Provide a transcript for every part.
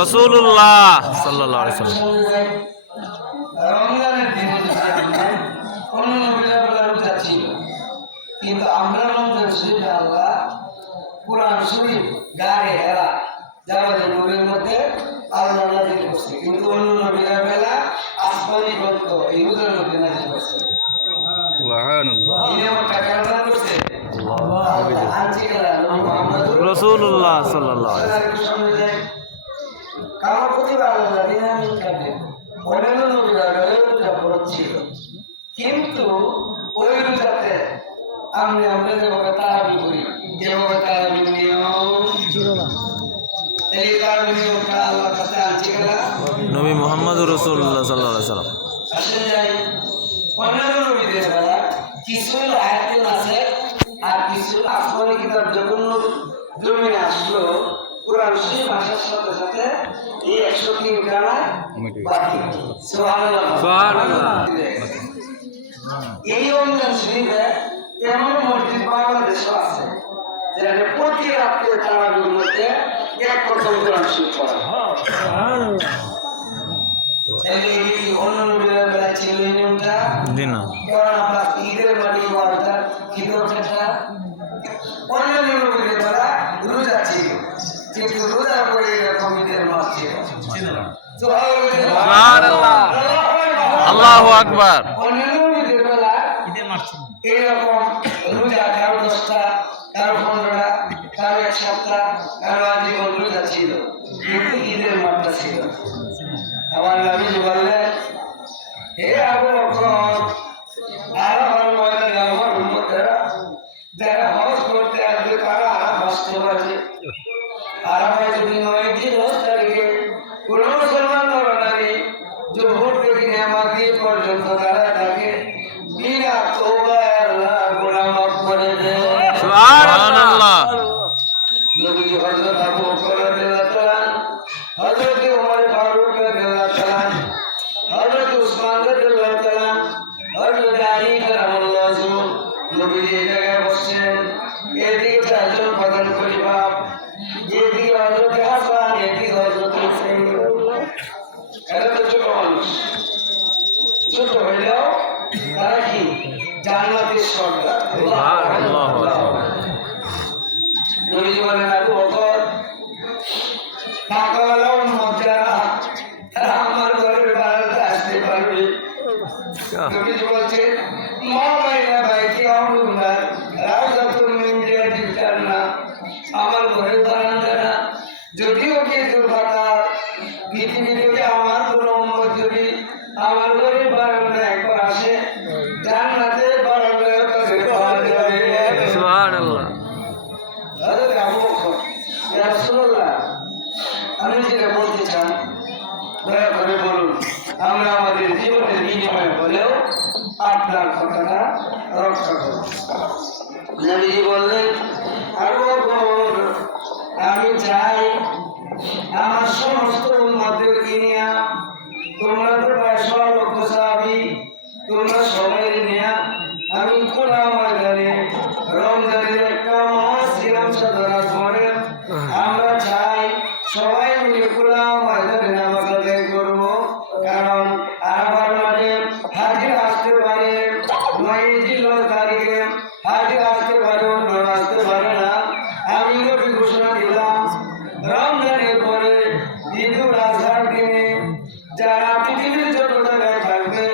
রাসূলুল্লাহ সাল্লাল্লাহু আলাইহি ওয়াসাল্লাম। রমজানের দিনে অন্য নবীরা বলে রোজা ছিল, কিন্তু আমরা রমজান শরীফে আল্লাহ কুরআন শরীফ গায়ে হেরা যাওয়ার নবীর মধ্যে আল্লাহ নাযিল করছে, কিন্তু অন্য নবীরা বেলা আসমানি গ্রন্থ এই রোজার মধ্যে নাযিল করছে। সুবহানাল্লাহ। এই নিয়মটা কেন করছে? রাসূলুল্লাহ সাল্লাল্লাহু আলাইহি ওয়াসাল্লাম। কারণ প্রতিবার আল্লাহ দিনামিন কাটে অন্যান্য নবীরা রোজা ছিল, কিন্তু ওই রোজাতে আমরা যেভাবে তারাবি করি, যেভাবে তারাবি নিয়ম ছিল না, এই তারাবি নিয়মটা আল্লাহর কাছে আনছে না। নবী মুহাম্মদুর রাসূলুল্লাহ সাল্লাল্লাহু আলাইহি ওয়াসাল্লাম। আসলে যাই অন্যান্য নবীদের বেলা কিছু আয়াত আছে আর কিছু আসমানি কিতাব যখন জমিনে আসলো কুরআন শরীফ আসার সাথে সাথে এই 103 খানা বাকি। সুবহানাল্লাহ। এই রমজান শরীফে এমন মসজিদ বাংলাদেশে আছে যেখানে প্রতি রাত্রে তারাবির মধ্যে এক প্রথম কোরআন শরীফ পড়া হয়। অন্য নবীদের বেলা ছিল এই নিয়মটা না, কারণ আমরা ঈদের বাড়ি ওয়ার্ডটা ঈদের একটা অন্য নবীদের বেলা রোজা ছিল, কিন্তু রোজা করে এরকম ঈদের মাস ছিল না। সুবহানাল্লাহ, আল্লাহু আকবার। অন্য নবীদের বেলা ঈদের মাস ছিল এরকম রোজা কারো 10টা, কারো 15টা, কারো 1 সপ্তাহ, কারো আজীবন রোজা ছিল, কিন্তু ঈদের মাসটা ছিল। আমার নবী বললেন, হে আবু বকর, আরাফার ময়দানে আমার উম্মতেরা যারা হজ করতে আসবে তারা আরাফ আসতে পারবে। আরাফায় যদি 9 দিন 10 তারিখে কোনো মুসলমান নরনারী জোহর থেকে নেমাজি পর্যন্ত তারা থাকে বিনা তওবায় আল্লাহ গুনাহ মাফ করে দেন। সুবহানাল্লাহ। নবী হযরত আবু বকর রাদিয়াল্লাহু তাআলা, হযরত ওমর ফারুক রাদিয়াল্লাহু তাআলা, হযরত উসমান রাদিয়াল্লাহু তাআলা, হযরত আলী রাদিয়াল্লাহু আনহু নবী এই জায়গায় বসেন। এদিকে চারজন প্রধান খলিফা, এদিকে হযরত হাসান, এদিকে হযরত হুসাইন। এরা তো ছোট মানুষ, ছোট হইলেও তারা কি জান্নাতের সর্দার। আল্লাহু আকবার। নবী বলেন, আবু বকর, টাকাওয়ালা উম্মত যারা তারা আমার ঘরের বারান্দায় আসতে পারবে। নবী বলছেন, মা বাইনা বাইতি আউলা রাউযাতুম মিন রিয়াদিল জান্নাহ, আমার ঘরের বারান্দাটা যদিও কিছু ফাঁকা, পৃথিবীতে আমার কোনো উম্মত যদি আমার ঘরের বারান্দায় একবার আসে, জান্নাতের বারান্দায় তাদের পাওয়া যাবে। সুবহানাল্লাহ। হযরত আবু বকর, ইয়া রাসূলুল্লাহ, আমি যেটা বলতে চান দয়া করে বলুন, আমরা আমাদের জীবনের বিনিময়ে হলেও আপনার কথাটা রক্ষা করব। নবীজি বললেন, আবু বকর, আমি চাই আমার সমস্ত উম্মতদেরকে নিয়ে, তোমরা তো প্রায় 100 লক্ষ সাহাবী, তোমরা সবাই নিয়ে আমি খোলা ময়দানে রমজানের একটা মাস ছিলাম সাধারণ পরে আমরা চাই সবাই মিলে খোলা ময়দানে নামাজ আদায় করবো। কারণ আরাফার মাঠে হাজি আসতে পারে 9 তারিখে, হাজি আসতে পারে, অন্য আসতে পারে না। আমি নবী ঘোষণা দিলাম, রমজানের পরে ঈদুল আজহার দিনে যারা পৃথিবীর যত জায়গায় থাকবে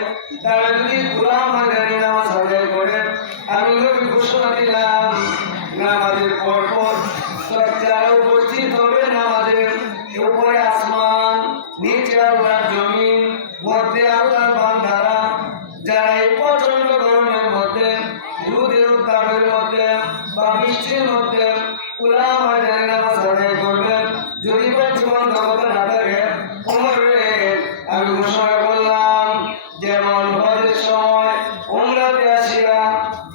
তারা যদি খোলা ময়দানে নামাজ আদায় করে, আমি নবী ঘোষণা দিলাম, নামাজের পরপর যারা উপস্থিত হবে, নামাজের উপরে আসমান, নিচে আল্লাহর জমিন, মধ্যে আল্লাহর বান্দারা, যারা এই প্রচন্ড গরমের মধ্যে, রোদের উত্তাপের মধ্যে বা বৃষ্টির মধ্যে খোলা ময়দানে নামাজ আদায় করবেন, যদি প্রতিবন্ধকতা না থাকে, আমি ঘোষণা করলাম, যেমন হজের সময় উমরাতে আসিরা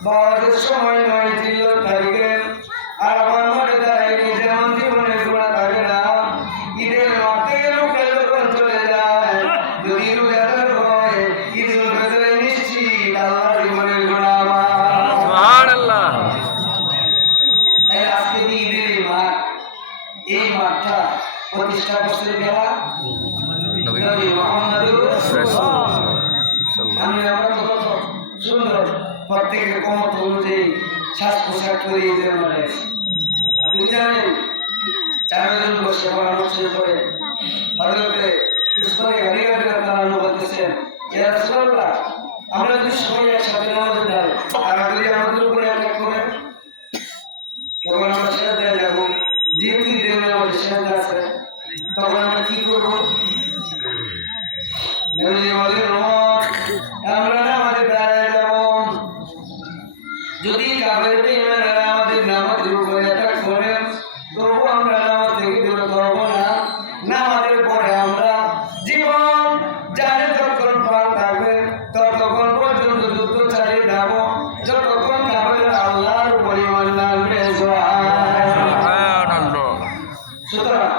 বা হজের সময় 9 তারিখে আরাফার মাঠে দাঁড়ায় যেমন জীবনের গুনাহ থাকে না, ঈদের মাঠে লোকে যখন চলে যায়, যদি রোজাদার হয়, ঈদের ভেতরে নিশ্চিত আল্লাহর জীবনের গুনাহ মাফ। সুবহানাল্লাহ। আজকে ঈদের মাস এই মাঠটা প্রতিষ্ঠা করছেন কেনা নবী মুহাম্মদুর রাসূলুল্লাহ। আমরা কত সুন্দর প্রত্যেকের ক্ষমতা অনুযায়ী সাজ পোশাক পরিয়ে দেন। আপনি জানেন চারজন বসে পরামর্শ করে হযরতে উসমান গনি রাদিয়াল্লাহু আনহু বলতেছেন, ইয়া রাসূলুল্লাহ, আমরা যদি সবাই একসাথে নামাজে যাই আর যদি আমাদের উপরে অ্যাটাক করে তখন আমরা সেজদায় যাব, যেহেতু দেওয়ার আমাদের সেজদা আছে, তখন আমরা কি করবো? নবী বলেন, আমরা নামাজে দাঁড়ায় যাব, যদি কাফের বেঈমানেরা আমাদের নামাজের উপরে অ্যাটাক করে তবু আমরা নামাজ থেকে বিরত হব না। নামাজের পরে আমরা জীবন জানে যতক্ষণ প্রাণ থাকবে ততক্ষণ পর্যন্ত যুদ্ধ চালিয়ে যাব, যতক্ষণ কাফের আল্লাহর উপরে ঈমান আনবে। সুবহানাল্লাহ। সুতরাং